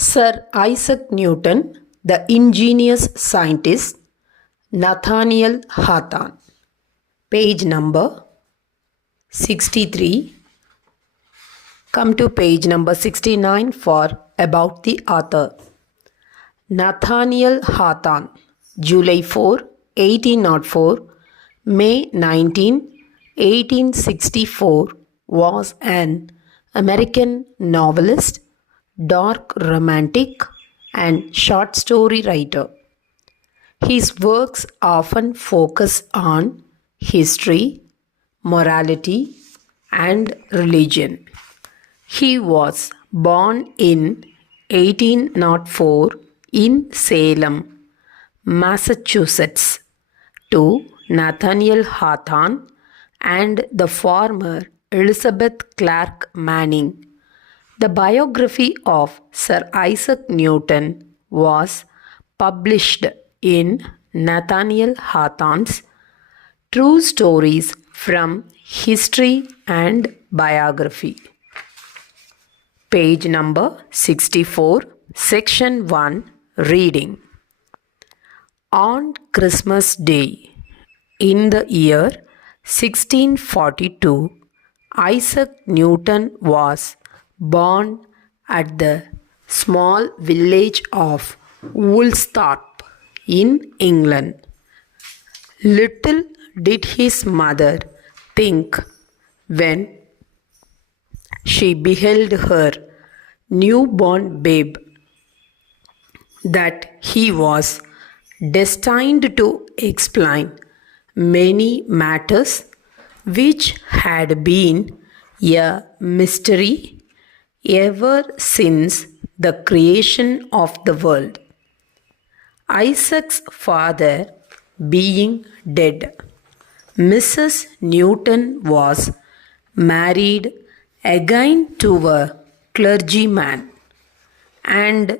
Sir Isaac Newton, the ingenious scientist, Nathaniel Hawthorne. Page number 63. Come to page number 69 for about the author. Nathaniel Hawthorne, July 4, 1804, May 19, 1864, was an American novelist, dark romantic, and short story writer. His works often focus on history, morality, and religion. He was born in 1804 in Salem, Massachusetts, to Nathaniel Hawthorne and the former Elizabeth Clark Manning. The biography of Sir Isaac Newton was published in Nathaniel Hawthorne's True Stories from History and Biography. Page number 64, Section 1, Reading. On Christmas Day, in the year 1642, Isaac Newton was born at the small village of Woolsthorpe in England. Little did his mother think when she beheld her newborn babe that he was destined to explain many matters which had been a mystery ever since the creation of the world. Isaac's father being dead, Mrs. Newton was married again to a clergyman and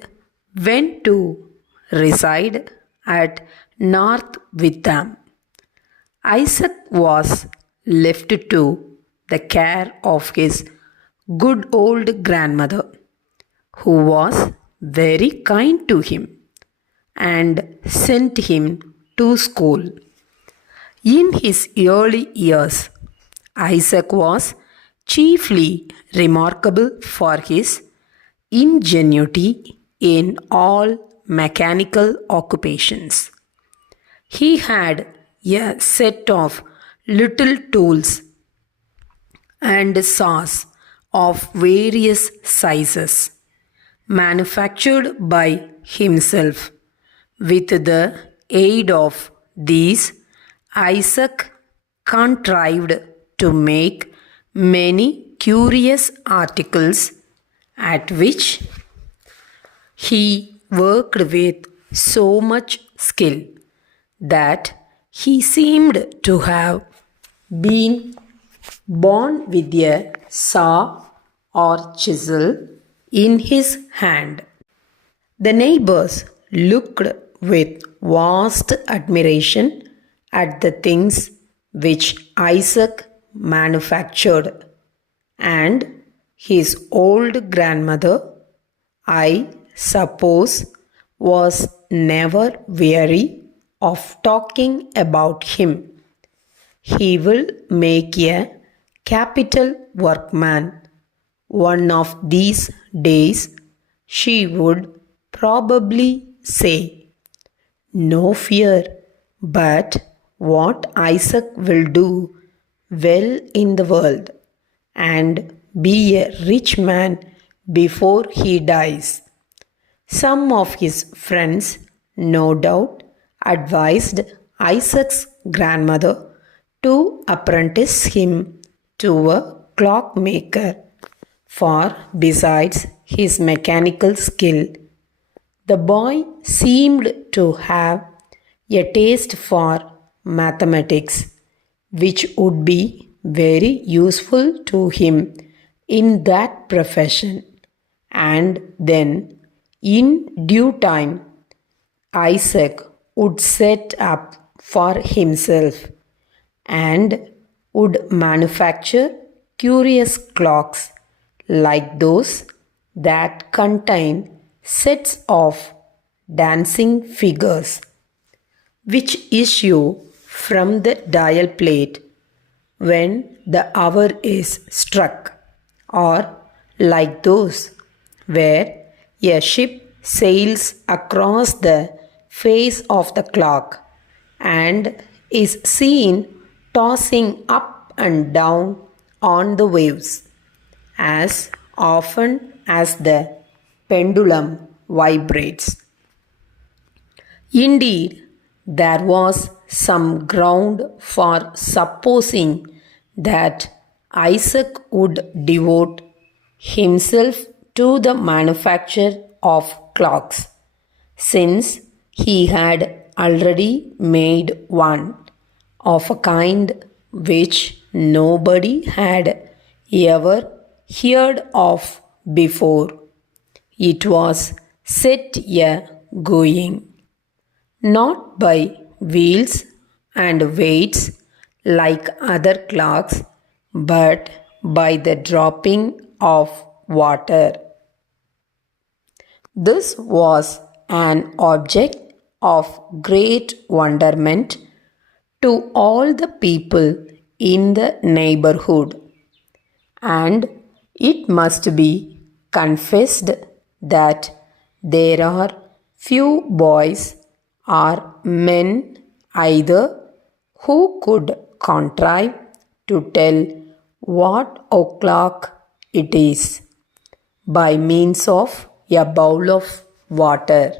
went to reside at North Witham. Isaac was left to the care of his good old grandmother, who was very kind to him and sent him to school. In his early years, Isaac was chiefly remarkable for his ingenuity in all mechanical occupations. He had a set of little tools and saws of various sizes, manufactured by himself. With the aid of these, Isaac contrived to make many curious articles at which he worked with so much skill that he seemed to have been born with a saw or chisel in his hand. The neighbors looked with vast admiration at the things which Isaac manufactured, and his old grandmother, I suppose, was never weary of talking about him. He will make a capital workman. One of these days, she would probably say. No fear, but what Isaac will do well in the world and be a rich man before he dies. Some of his friends, no doubt, advised Isaac's grandmother to apprentice him to a clockmaker, for besides his mechanical skill, the boy seemed to have a taste for mathematics, which would be very useful to him in that profession. And then, in due time, Isaac would set up for himself and would manufacture curious clocks like those that contain sets of dancing figures which issue from the dial plate when the hour is struck, or like those where a ship sails across the face of the clock and is seen tossing up and down on the waves as often as the pendulum vibrates. Indeed, there was some ground for supposing that Isaac would devote himself to the manufacture of clocks, since he had already made one of a kind which nobody had ever heard of before. It was set a going, not by wheels and weights like other clocks, but by the dropping of water. This was an object of great wonderment to all the people in the neighborhood, and it must be confessed that there are few boys or men either who could contrive to tell what o'clock it is by means of a bowl of water.